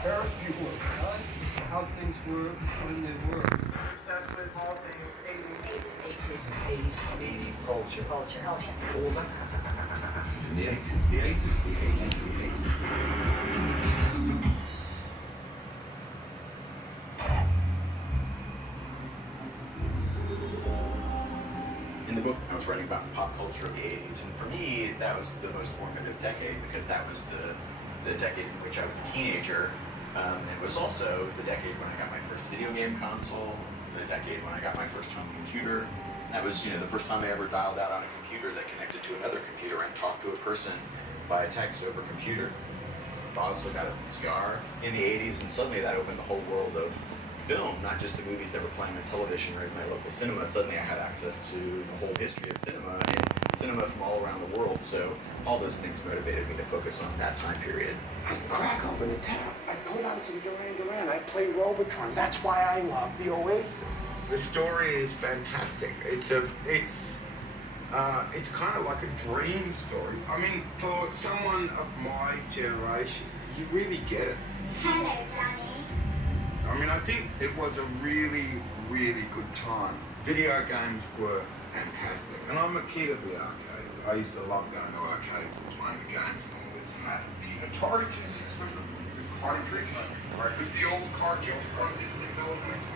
Ferris Bueller. I like how things were when they were. Obsessed with all things 80s. 80s. Culture. Culture. All that. The 80s, the 80s, the 80s, the 80s. In the book, I was writing about pop culture of the 80s, and for me, that was the most formative decade because that was the decade in which I was a teenager. It was also the decade when I got my first video game console, the decade when I got my first home computer. That was, the first time I ever dialed out on a computer that connected to another computer and talked to a person via text over computer. I also got a VCR in the 80s, and suddenly that opened the whole world of film, not just the movies that were playing on television or in my local cinema. Suddenly I had access to the whole history of cinema and cinema from all around the world. So all those things motivated me to focus on that time period. I crack open a tab. I put on some Duran Duran. I play Robotron. That's why I love the Oasis. The story is fantastic. It's kind of like a dream story. I mean, for someone of my generation, you really get it. Hello, Danny. I mean, I think it was a really, really good time. Video games were fantastic. And I'm a kid of the arcades. I used to love going to arcades and playing the games and all this and that. The Atari 2600 was quite a trick. Right, with the old cartridge, the television,